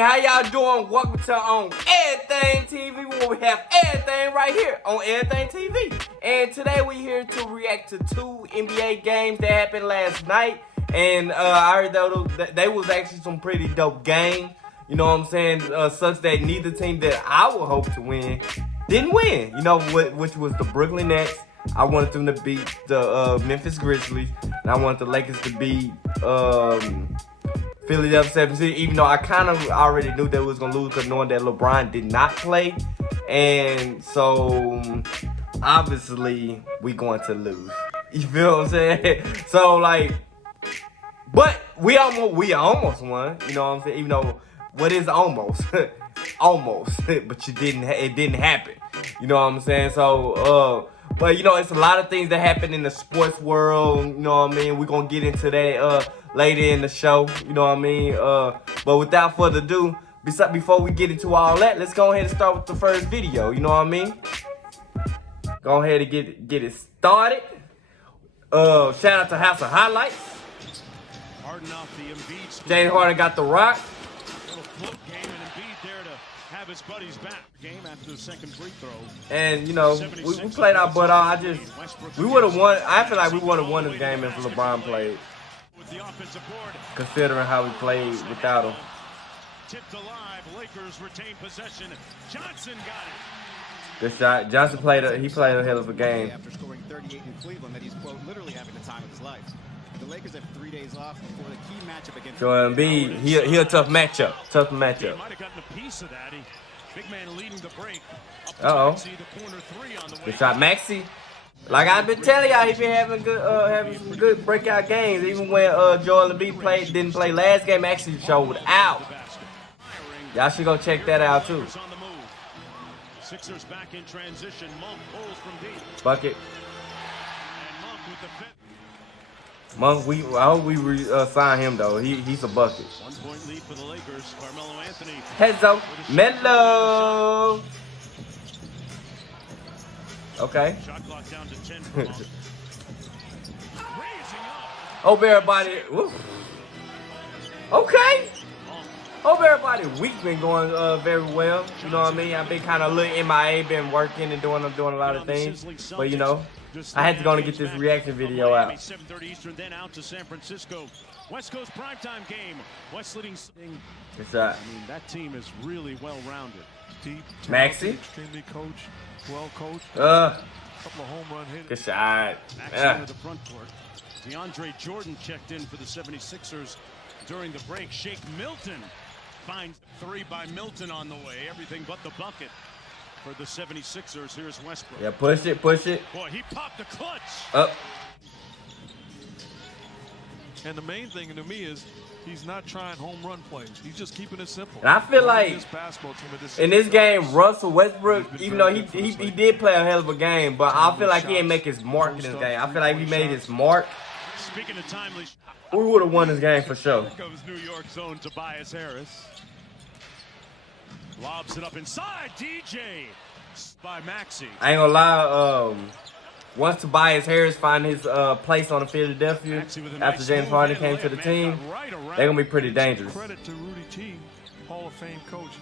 how y'all doing? Welcome to Errthang TV, where we have everything right here on Errthang TV. And today we here to react to 2 NBA games that happened last night. And I heard that they was actually some pretty dope games. You know what I'm saying? Such that neither team that I would hope to win didn't win. You know, which was the Brooklyn Nets. I wanted them to beat the Memphis Grizzlies. And I wanted the Lakers to beat Philadelphia 76, even though I kind of already knew they was going to lose because knowing that LeBron did not play. And so, obviously, we going to lose. You feel what I'm saying? So, like, but we almost won. You know what I'm saying? Even though, what is almost? Almost. But it didn't happen. You know what I'm saying? So, but, you know, it's a lot of things that happen in the sports world. You know what I mean? We're going to get into that later in the show. You know what I mean? But without further ado, before we get into all that, let's go ahead and start with the first video. You know what I mean? Go ahead and get it started. Shout out to House of Highlights. James Harden got the rock. Have his buddies back. Game after the second free throw. And you know, we played our butt off. We would have won. I feel like we would have won this game if LeBron played. Considering how we played without him. Tipped alive. Lakers retain possession. Johnson got it. Good shot. Johnson played a hell of a game. After scoring 38 in Cleveland, that he's quote literally having the time of his life. The Lakers have 3 days off before the key matchup against Joel Embiid, he a tough matchup. Tough matchup. Might have gotten a piece of that. Big man leading the break. Good shot, Maxey. Like I've been telling y'all, he been having some good breakout games. Even when Joel Embiid didn't play last game, actually showed out. Y'all should go check that out too. Sixers back in transition. Monk pulls from deep. Bucket. And Monk with the fit. Monk, I hope we sign him though. He's a bucket. 1 point lead for the Lakers. Carmelo Anthony. Heads up, Melo. Okay. Shot clock down to 10 for Monk. Raising up. Hope everybody. Woo. Okay. Hope everybody week been going very well. You know what I mean? I've been kind of looking MIA, been working and doing a lot of things. But you know, I had to go and get this reaction video out. 7:30 Eastern, then out to San Francisco. West Coast primetime game. West leading. Good shot. I mean, that team is really well-rounded. Deep, Maxey. Extremely coached, well coached. Couple of home run hitters. Good shot. Maxey to the front court. DeAndre Jordan checked in for the 76ers during the break. Shake Milton finds 3 by Milton on the way. Everything but the bucket for the 76ers. Here's Westbrook. Yeah, push it, push it. Boy, he popped the clutch. Up. And the main thing to me is he's not trying home run plays. He's just keeping it simple. And I feel like in this game, Russell Westbrook, even though he did play a hell of a game, but I feel like he didn't make his mark in this game. I feel like he made his mark. Speaking of timely, we would have won this game for sure. Here comes New York zone Tobias Harris. Lobs it up inside. DJ by Maxey. I ain't gonna lie. Once Tobias Harris find his place on the Philadelphia after James Harden came to the team, they're gonna be pretty dangerous. Credit to Rudy T, Hall of Fame coach,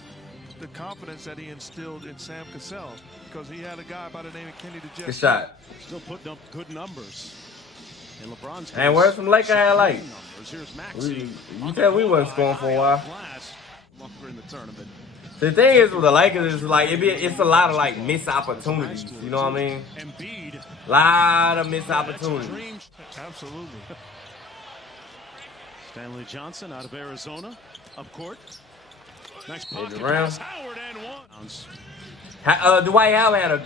the confidence that he instilled in Sam Cassell, because he had a guy by the name of Kenny the Jet. Good shot. Still putting up good numbers. And LeBron's and where's some Laker highlights? Here's Maxey. You said we wasn't scoring for a while. In the tournament. The thing is with the Lakers is like it's a lot of like missed opportunities. You know what I mean? Embiid. Lot of missed opportunities. Absolutely. Stanley Johnson out of Arizona, up court. Nice pocket around. pass. Howard and one. Dwight Howard had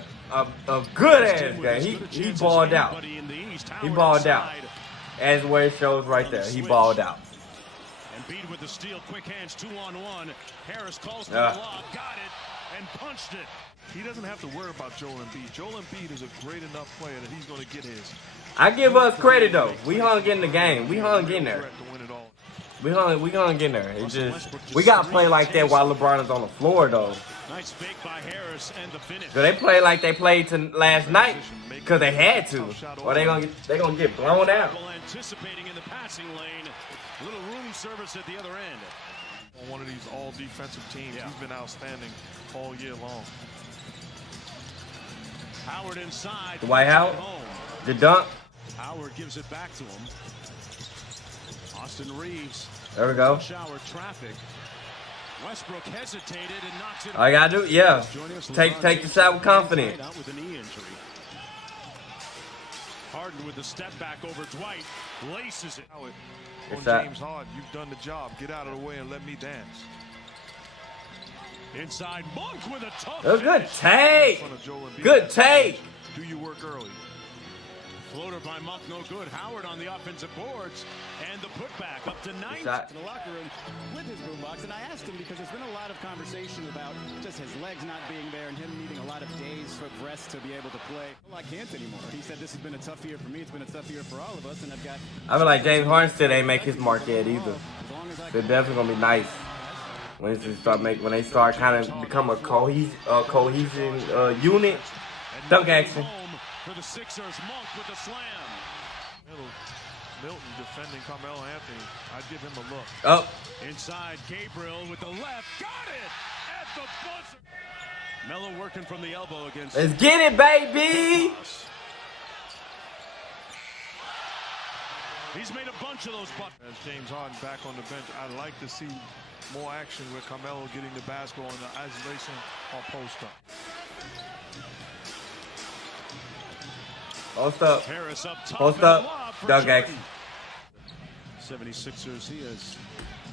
a good ass game. He balled out. He balled out. As where it shows right there. He balled out. Embiid with the steal, quick hands, 2-on-1. Harris calls for the lob, got it, and punched it. He doesn't have to worry about Joel Embiid. Joel Embiid is a great enough player that he's going to get his. I give us credit though. We hung in the game. We hung in there. We hung in there. It's just we gotta play like that while LeBron is on the floor though. Nice fake by Harris and the finish. So they play like they played last night because they had to, or they gonna get blown out. Anticipating in the passing lane, little room service at the other end. On one of these all-defensive teams, he's been outstanding all year long. Howard inside. Dwight Howard. The dunk. Howard gives it back to him. Austin Reeves. There we go. Shower traffic. Westbrook hesitated and knocks it. All you gotta do, yeah. Take the shot with confidence. Out with a knee injury. Harden with the step back over Dwight. Laces it. On It's that. James Harden, you've done the job. Get out of the way and let me dance. Inside Monk with a tough That's a good finish. take. In front of Joel Embiid. Good take. Do you work early? Floater by Monk, no good. Howard on the offensive boards. And the putback up to 9. Shot. In the locker room with his boombox, and I asked him because there's been a lot of conversation about just his legs not being there and him needing a lot of days for rest to be able to play. Well, I can't anymore. He said this has been a tough year for me. It's been a tough year for all of us, and I've got. I feel like James Harden still ain't make his mark yet either. As long as I They're definitely gonna be nice when they start kind of become a cohesive unit. Dunk action. Home for the Sixers. Monk with the slam. Milton defending Carmelo Anthony. I'd give him a look. Up. Inside Gabriel with the left. Got it at the buzzer. Melo working from the elbow against. Let's get it, baby. He's made a bunch of those buckets. As James Harden back on the bench, I'd like to see more action with Carmelo getting the basketball in the isolation or post up. Post up. Harris up top. Post and a up. lob for Dunk Jordan. action. 76ers, he has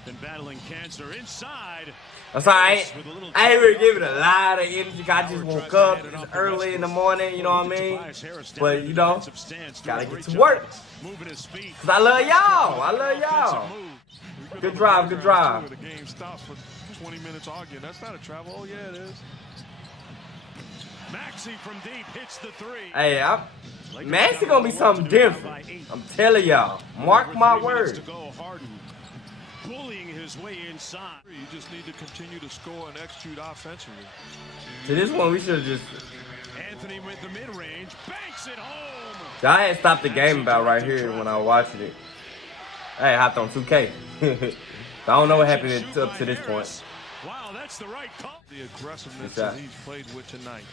been battling cancer inside. I'm sorry, I ain't really giving a lot of energy. I just woke up. It's early in the morning, you know what I mean? But, you know, gotta get to work. Because I love y'all. I love y'all. Good drive, good drive. The game stops for 20 minutes arguing. That's not a travel. Oh, yeah, it is. Maxey from deep hits the three. Hey, Maxey gonna be something different. I'm telling y'all. Mark my words. Bullying his way inside. You just need to continue to score and execute offensively. To this one, we should have just. Anthony with the mid-range banks it home. I had stopped the game about right here when I was watching it. I had hopped on 2K. I don't know what happened up to this point. Wow, that's the right call. The aggressiveness that he's played with tonight.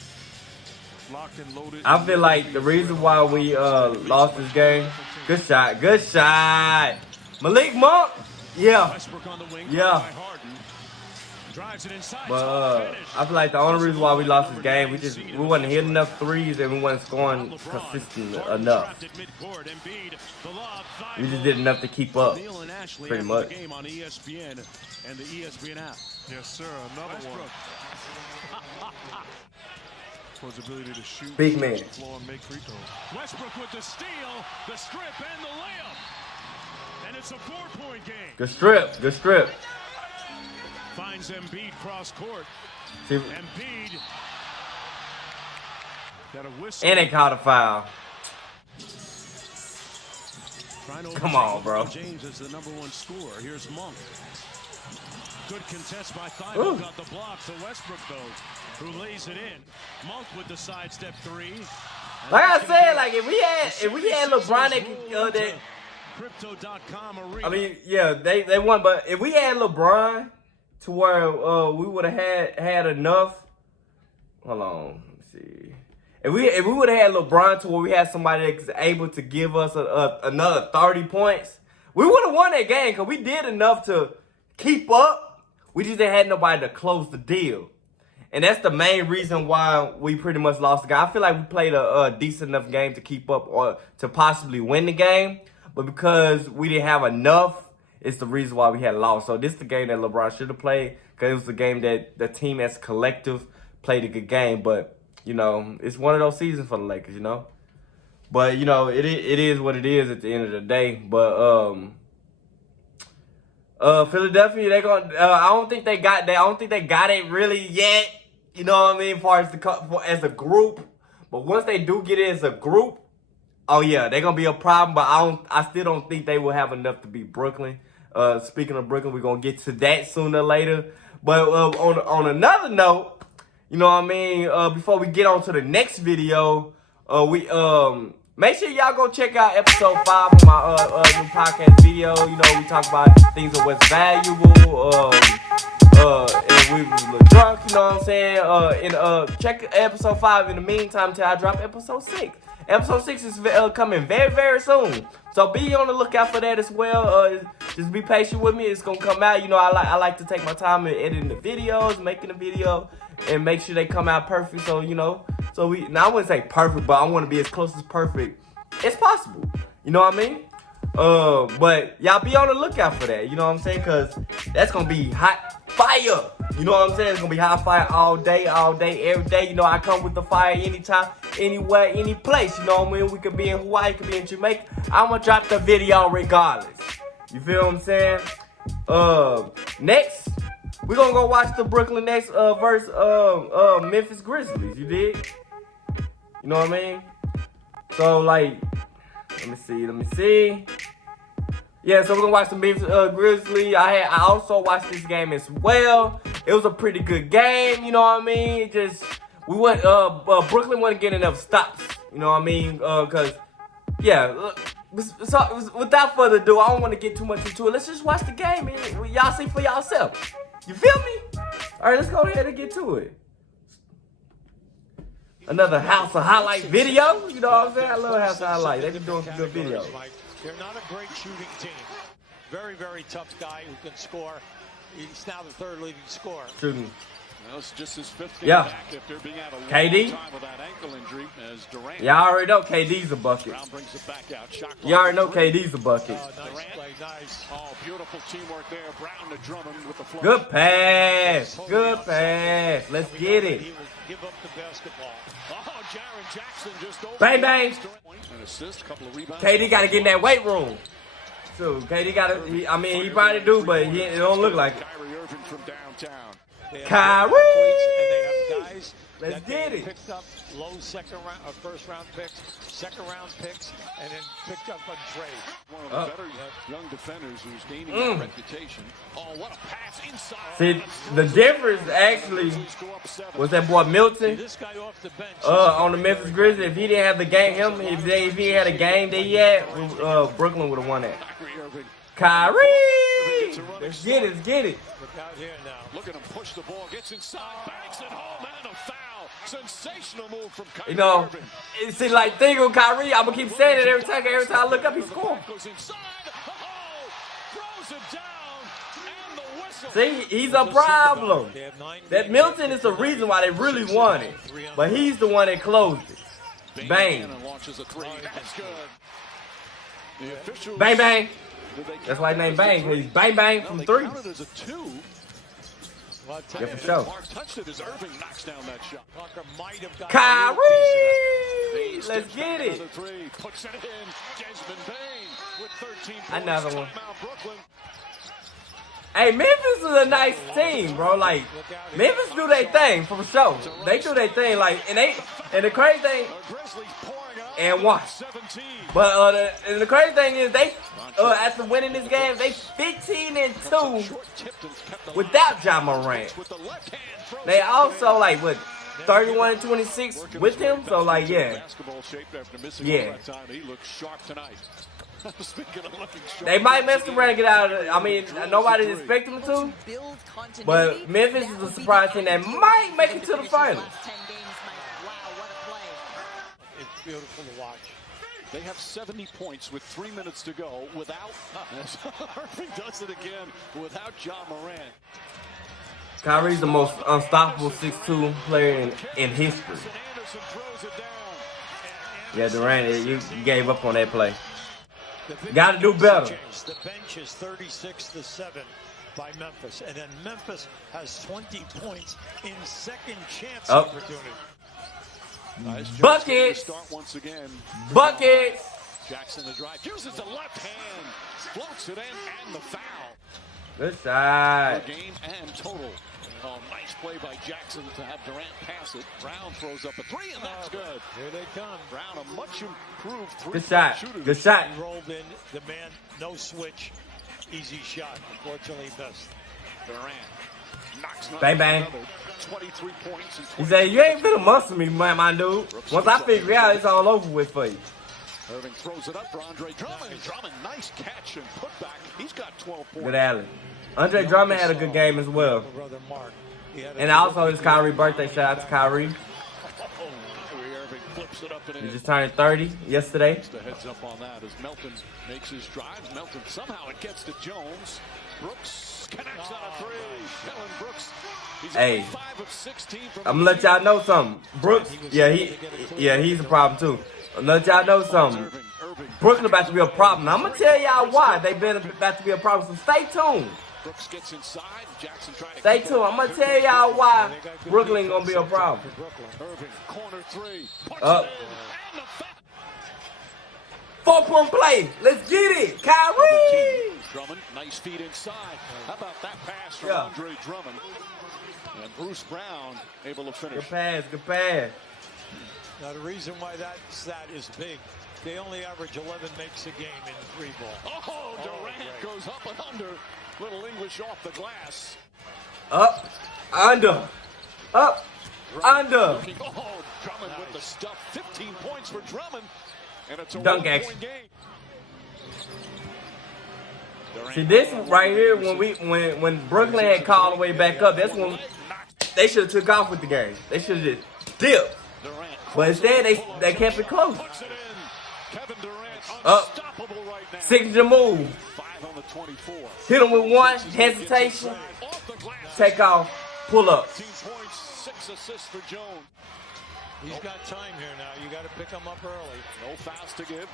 Locked and loaded. I feel like the reason why we lost this game. Good shot, good shot. Malik Monk. Yeah. Westbrook on the wing. Yeah. By Harden. Drives it inside. But I feel like the only reason why we lost this game, we wasn't hitting enough threes and we wasn't scoring consistently enough. We just did enough to keep up, pretty much. Game on ESPN and the ESPN app. Yes, sir. Another one. For his ability to shoot, Big man. Floor and make free throws. Westbrook with the steal, the strip, and the layup. And it's a 4-point game. Good strip, good strip. Finds Embiid cross court. See, Embiid got a whistle. and they caught a foul. Come on, bro. James is the #1 scorer. Here's Monk. Good contest by Thibault. Got the block to Westbrook, though, who lays it in. Monk with the sidestep three. Like I said, like if we had LeBron, that Crypto.com arena. I mean, yeah, they won, but if we had LeBron to where we would have had enough. Hold on, let me see. If we would have had LeBron to where we had somebody that's able to give us another 30 points, we would have won that game because we did enough to keep up. We just didn't have nobody to close the deal. And that's the main reason why we pretty much lost the game. I feel like we played a decent enough game to keep up or to possibly win the game. But because we didn't have enough, it's the reason why we had lost. So this is the game that LeBron should have played because it was the game that the team as a collective played a good game. But, you know, it's one of those seasons for the Lakers, you know. But, you know, it is what it is at the end of the day. But, Philadelphia, they're going. I don't think they got that. I don't think they got it really yet. You know what I mean, as a group. But once they do get it as a group, oh yeah, they're gonna be a problem. But I still don't think they will have enough to beat Brooklyn. Speaking of Brooklyn, we're gonna get to that sooner or later. But on another note, you know what I mean. Before we get on to the next video, Make sure y'all go check out episode 5 on my new podcast video. You know, we talk about things of what's valuable. And we was a little drunk, you know what I'm saying? Check episode 5 in the meantime till I drop episode 6. Episode 6 is coming very, very soon. So be on the lookout for that as well. Just be patient with me. It's gonna come out. You know, I like to take my time in editing the videos, making the video, and make sure they come out perfect. So, you know, now I wouldn't say perfect, but I want to be as close as perfect as possible. You know what I mean? But y'all be on the lookout for that. You know what I'm saying? Because that's gonna be hot fire. You know what I'm saying? It's gonna be hot fire all day, every day. You know, I come with the fire anytime, anywhere, any place. You know what I mean? We could be in Hawaii, could be in Jamaica. I'm gonna drop the video regardless. You feel what I'm saying? Next, we're gonna go watch the Brooklyn Nets versus Memphis Grizzlies. You did? You know what I mean? So like, let me see. Yeah, so we're gonna watch the Memphis Grizzlies. I also watched this game as well. It was a pretty good game, you know what I mean? Brooklyn wasn't getting enough stops, you know what I mean? So without further ado, I don't want to get too much into it. Let's just watch the game and y'all see for yourself. You feel me? All right, let's go ahead and get to it. Another House of Highlight video. You know what I'm saying? I love House of Highlight. They've been doing some good videos. They're not a great shooting team. Very, very tough guy who can score. He's now the third leading scorer. Shooting. Well, it's just his 5th game Yeah. back after being out a long KD? time with that ankle injury as Durant. Y'all already know KD's a bucket. Brown brings it back out. Shot clock You already know for 3. KD's a bucket. Nice play, nice. Oh, beautiful teamwork there. Brown to Drummond with the flow. Good pass. Good pass. Let's get it. He will give up the basketball. Oh, Jaren Jackson just over. Bang, bang. An assist, couple of rebounds. KD got to get in that weight room. So KD got to, he probably do, but it don't look like it. Kyrie Irving from downtown. They have Kyrie! And they have guys Let's that get they it. picked up low second round or first round picks, second round picks, and then picked up on trade. One of the better young defenders who's gaining that reputation. Oh, what a pass inside. See, the difference actually was that boy Milton This guy off the bench. on the Memphis Grizzlies. If he didn't have the game, if he had a game that he had, Brooklyn would have won that. Kyrie Irving. Kyrie! Let's get it, let's get it. Look out here now. Look at him push the ball, gets inside, banks it home, and a foul. Sensational move from Kyrie You know, Irving. it's like thing with Kyrie. I'm gonna keep saying it every time I look up, he scored. Goes inside, throws it down, and the whistle. See, he's a problem. They have 9 That Milton is the reason why they really won it, but he's the one that closed it. Bang, Launches a 3. That's good. The officials, bang, bang. did they That's why his name count Bang. it as a He's bang, bang No, from they 3. counted as a 2. Well, Yeah, for sure. Mark touched it as Irving knocks down that shot. Parker might have got a little Kyrie, Steps let's get back, it. another 3, puts it in. Desmond Bain with 13 points. Another one. Timeout, Brooklyn. Hey, Memphis is a nice team, bro. Like, Memphis do their thing for sure. They do their thing, like, and the crazy thing, The Grizzlies pouring out. and watch. 17. But the crazy thing is they after winning this game, they 15-2 Short tipped and kept the without line. Ja Morant. With the left hand throws They it also in. like what 31-26 with him. So like yeah, Basketball shape after missing Yeah. all that time. He looks sharp tonight. Speaking of looking sharp, they might mess around and get out of it. I mean, nobody expect them to. But Memphis is a surprise team that might make it to the finals. It's beautiful to watch. They have 70 points with 3 minutes to go without. Irving does it again without Ja Morant. Kyrie's the most unstoppable 6'2" player in history. Anderson throws it down. Yeah, Durant, you gave up on that play. Got to do better. The bench is 36-7 by Memphis, and then Memphis has 20 points in second chance Oh. opportunity. Nice job Buckets. start once again. Buckets. Jackson the drive uses the left hand, floats it in, and the foul. Good For shot. game and total. Oh, nice play by Jackson to have Durant pass it. Brown throws up a 3, and that's good. Here they come. Brown, a much improved Good 3-point shot. shooter. Good shot. He rolled in the man, no switch, easy shot. Unfortunately, missed. Durant knocks Bang, bang. another 23 points. And He said, you ain't finna muscle me, my dude. Once I figure it out, it's all over with for you. Irving throws it up for Andre Drummond. Drummond, nice catch and put back. He's got 12 points. Good alley. Andre Drummond had a good game as well. And also, it's Kyrie's birthday. Shout out to Kyrie. Kyrie Irving flips it up and He in. just turned 30 yesterday. Just a heads up on that as Melton makes his drive. Melton somehow it gets to Jones. Brooks connects on a three. Helen Brooks. He's Hey, 5 of 16 from I'm gonna let y'all know something. Brooks, he's a problem too. I'm gonna let y'all know something. Irving. Brooklyn about to be a problem. I'm gonna tell y'all why they been about to be a problem. So stay tuned. Brooks gets inside. Jackson trying to Stay tuned. I'm gonna tell y'all why Brooklyn gonna be a problem. Irving, corner three. Up. 4-point play. Let's get it. Kyrie. Drummond, nice feet inside. How about that pass from Yeah. Andre Drummond? And Bruce Brown able to finish. Good pass. Good pass. Now, the reason why that stat is big, they only average 11 makes a game in 3-ball. Oh, Durant goes up and under. Little English off the glass. Up. Under. Up. Under. Oh, Drummond with the stuff. 15 points for Drummond. And it's a Dunk 1-point action. game. See, this right here, when Brooklyn had called the way back up, that's when they should have took off with the game. They should have just dipped. But instead, they kept it close. Puts it in. Kevin Durant Up. unstoppable right now. Signature move. 5 on the 24. Hit him with one. Hesitation. Off the glass. Take off. Pull up. 15 points, 6 assists for Jones. He's got time here now. You got to pick him up early. No fouls to give.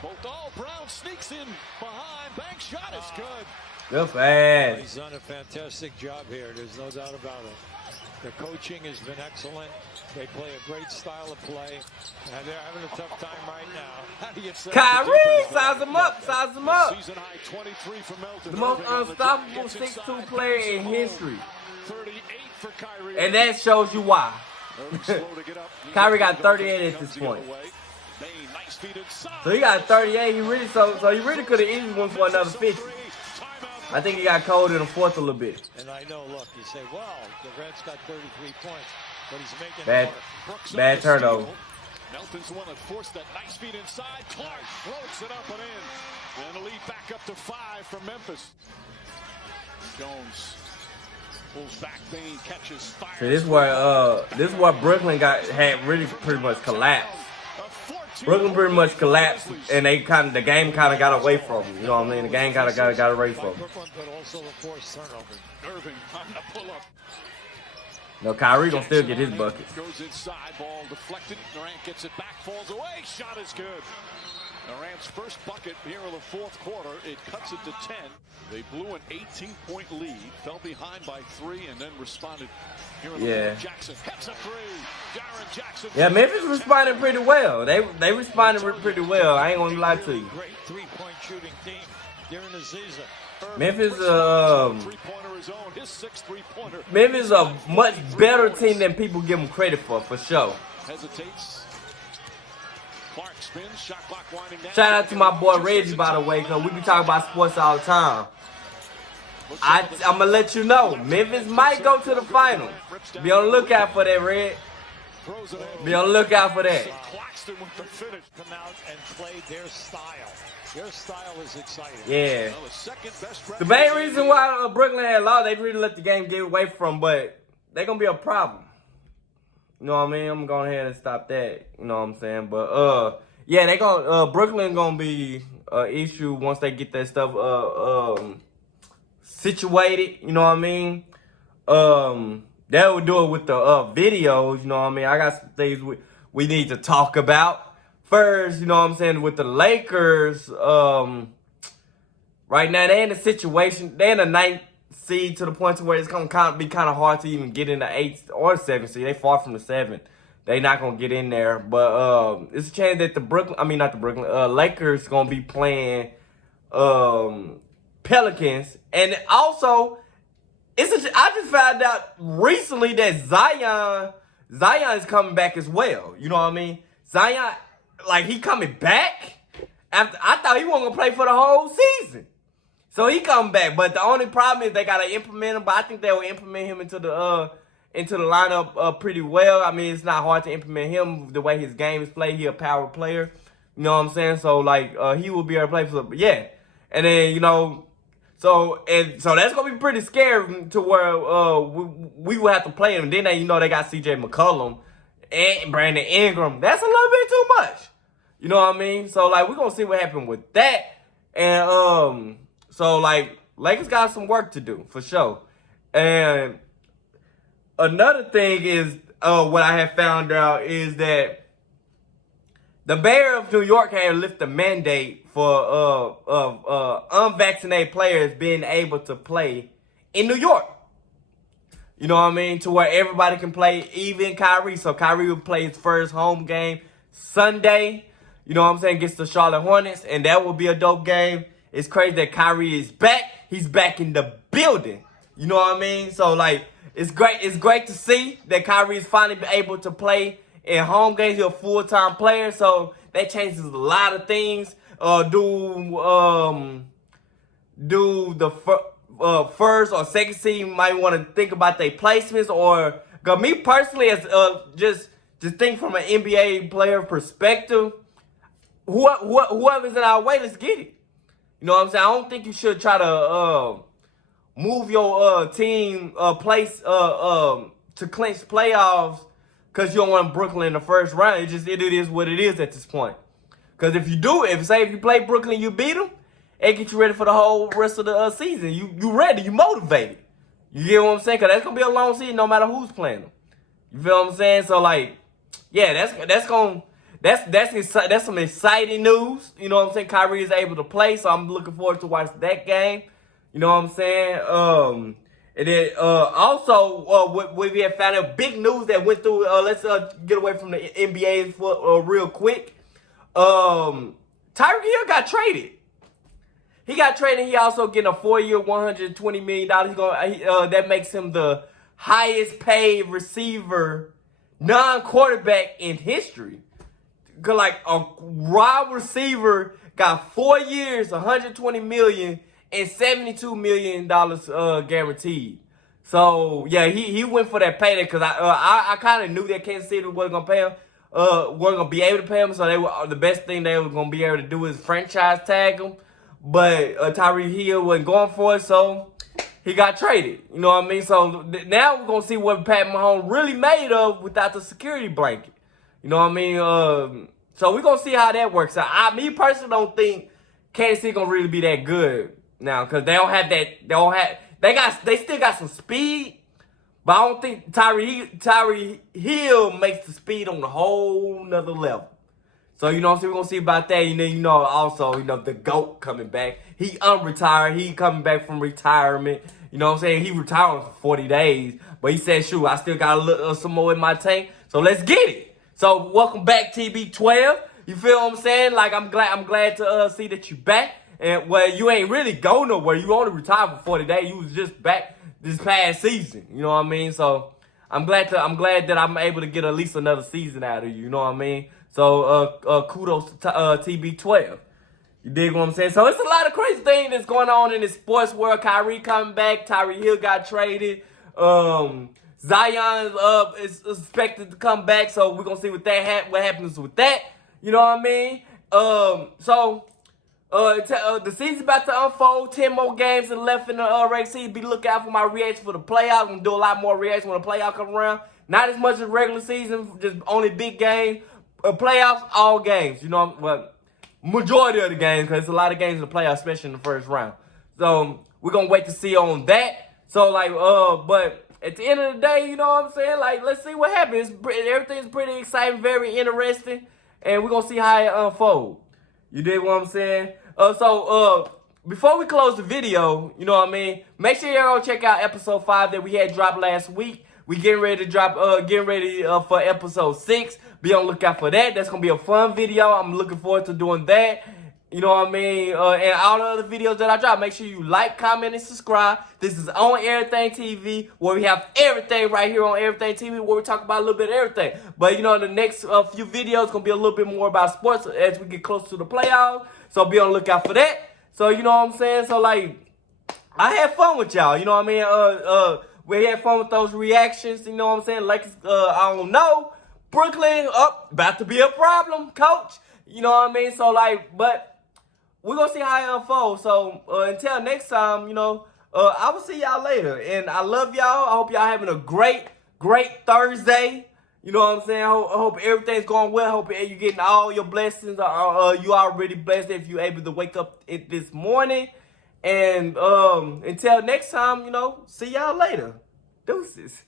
Brown sneaks in behind. Bank shot is good. Good pass. He's done a fantastic job here. There's no doubt about it. The coaching has been excellent. They play a great style of play. And they're having a tough time right now. How do you say Kyrie, size him up. Size him up. Season high 23 for Melton. The most Irving on the unstoppable gets 6'2 inside, player passes in home. history. 38 for Kyrie. And that shows you why. Irving slow to get up. Kyrie got 38 at this point. Bain, nice feet inside. So he got 38. He really so he really could have easily went for another 50. I think he got cold in the fourth a little bit. And I know, look, you say, well, Durant's got 33 points, but he's making Bad, it work. bad turnover. Melton's the one that forced that nice feet inside. Clark floats it up and in. And the lead back up to 5 for Memphis. Jones pulls back. Bain catches fire. So this is where Brooklyn had really pretty much collapsed. Brooklyn pretty much collapsed, and the game kind of got away from them. You know what I mean? The game kind of got away from them. Brooklyn, but also the forced turnover. Irving on the pull-up. No, Kyrie gonna still get his buckets. Goes inside, ball deflected. Durant gets it back, falls away. Shot is good. Durant's first bucket here in the fourth quarter. It cuts it to 10. They blew an 18-point lead, fell behind by 3, and then responded here in the fourth. Jackson hits a 3. Jaren Jackson. Yeah, Memphis responded pretty well. They responded pretty well. I ain't gonna lie to you. Great three-point shooting team during the season. Memphis, Three-pointer is on. His sixth three-pointer. Memphis is a much better team than people give them credit for sure. Hesitates. Clark spins, shot clock winding down. Shout out to my boy Reggie, by the way, because we be talking about sports all the time. I'm going to let you know, Memphis might go to the final. Be on the lookout for that, Red. Be on the lookout for that. Claxton with the finish. Come out and play their style. Their style is exciting. Yeah. Well, the second best The main reason why Brooklyn had lost, they really let the game get away from, but they're going to be a problem. You know what I mean? I'm going ahead and stop that. You know what I'm saying? But, yeah, Brooklyn going to be an issue once they get that stuff situated. You know what I mean? They will do it with the videos. You know what I mean? I got some things we need to talk about. First, you know what I'm saying, with the Lakers, right now, they're in a situation, they're in the 9th seed to the point to where it's going to be kind of hard to even get in the 8th or 7th seed. They far from the 7th. They're not going to get in there. But it's a chance that Lakers going to be playing Pelicans. And also, I just found out recently that Zion is coming back as well. You know what I mean? Zion, like, he coming back? After I thought he wasn't going to play for the whole season. So he coming back. But the only problem is they got to implement him. But I think they will implement him into the lineup pretty well. I mean, it's not hard to implement him the way his game is played. He a power player. You know what I'm saying? So like he will be able to play for. But yeah, and then so that's gonna be pretty scary to where we will have to play him. Then they got C.J. McCollum and Brandon Ingram. That's a little bit too much. You know what I mean? So like we're gonna see what happens with that. And so like Lakers got some work to do for sure. And another thing is what I have found out is that the mayor of New York had lifted a mandate for unvaccinated players being able to play in New York. You know what I mean? To where everybody can play, even Kyrie. So Kyrie will play his first home game Sunday. You know what I'm saying? Against the Charlotte Hornets. And that will be a dope game. It's crazy that Kyrie is back. He's back in the building. You know what I mean? So, like, it's great. It's great to see that Kyrie is finally able to play in home games. He's a full-time player. So, that changes a lot of things. Do the first or second seed might want to think about their placements, or cause me personally, as just think from an NBA player perspective, whoever's in our way, let's get it. You know what I'm saying? I don't think you should try to move your team place to clinch playoffs because you don't want Brooklyn in the first round. It is what it is at this point. Because if you do, if you play Brooklyn, you beat them, it get you ready for the whole rest of the season. You ready, you motivated. You get what I'm saying? Because that's going to be a long season no matter who's playing them. You feel what I'm saying? So, like, yeah, that's some exciting news. You know what I'm saying? Kyrie is able to play, so I'm looking forward to watch that game. You know what I'm saying? And then also, what we have found out, big news that went through, let's get away from the NBA for real quick. Tyreek Hill got traded. He got traded. He also getting a 4-year, $120 million. That makes him the highest paid receiver, non-quarterback in history. Cause like a wide receiver got 4 years, $120 million, and $72 million guaranteed. So yeah, he went for that payday because I kind of knew that Kansas City wasn't gonna pay him. Weren't gonna be able to pay him, so the best thing they were gonna be able to do is franchise tag him. But Tyreek Hill wasn't going for it, so he got traded. You know what I mean? So now we're gonna see what Pat Mahomes really made of without the security blanket. You know what I mean? So we're gonna see how that works out. Me personally don't think Kansas City gonna really be that good now because they don't have that. They still got some speed. But I don't think Tyreek Hill makes the speed on a whole nother level. So, you know what I'm saying? We're going to see about that. And then, also, the GOAT coming back. He unretired. He coming back from retirement. You know what I'm saying? He retired for 40 days. But he said, shoot, I still got a little, some more in my tank. So, let's get it. So, welcome back, TB12. You feel what I'm saying? Like, I'm glad to see that you back. And, well, you ain't really go nowhere. You only retired for 40 days. You was just back this past season, you know what I mean? So I'm glad that I'm able to get at least another season out of you, you know what I mean? So kudos to TB12. You dig what I'm saying? So it's a lot of crazy things that's going on in the sports world. Kyrie coming back, Tyreek Hill got traded. Zion is expected to come back, so we're gonna see what happens with that. You know what I mean? The season's about to unfold. 10 more games left in the regular season. Be looking out for my reaction for the playoffs. I'm going to do a lot more reaction when the playoffs come around. Not as much as regular season, just only big games. Playoffs, all games. Well, majority of the games, because there's a lot of games in the playoffs, especially in the first round. So, we're going to wait to see on that. So, but at the end of the day, you know what I'm saying? Let's see what happens. Everything's pretty exciting, very interesting. And we're going to see how it unfolds. You dig what I'm saying? Before we close the video, you know what I mean? Make sure y'all go check out episode 5 that we had dropped last week. We getting ready to drop, for episode 6. Be on the lookout for that. That's gonna be a fun video. I'm looking forward to doing that. You know what I mean? And all the other videos that I drop, make sure you like, comment, and subscribe. This is on Errthang TV, where we have everything right here on Errthang TV, where we talk about a little bit of everything. But, the next few videos going to be a little bit more about sports as we get closer to the playoffs. So, be on the lookout for that. So, you know what I'm saying? So, I had fun with y'all. You know what I mean? We had fun with those reactions. You know what I'm saying? Lakers, I don't know. Brooklyn, about to be a problem, coach. You know what I mean? So, like, but we're going to see how it unfolds. So, until next time, you know, I will see y'all later. And I love y'all. I hope y'all having a great Thursday. You know what I'm saying? I hope everything's going well. I hope you're getting all your blessings. You already blessed if you're able to wake up this morning. And until next time, you know, see y'all later. Deuces.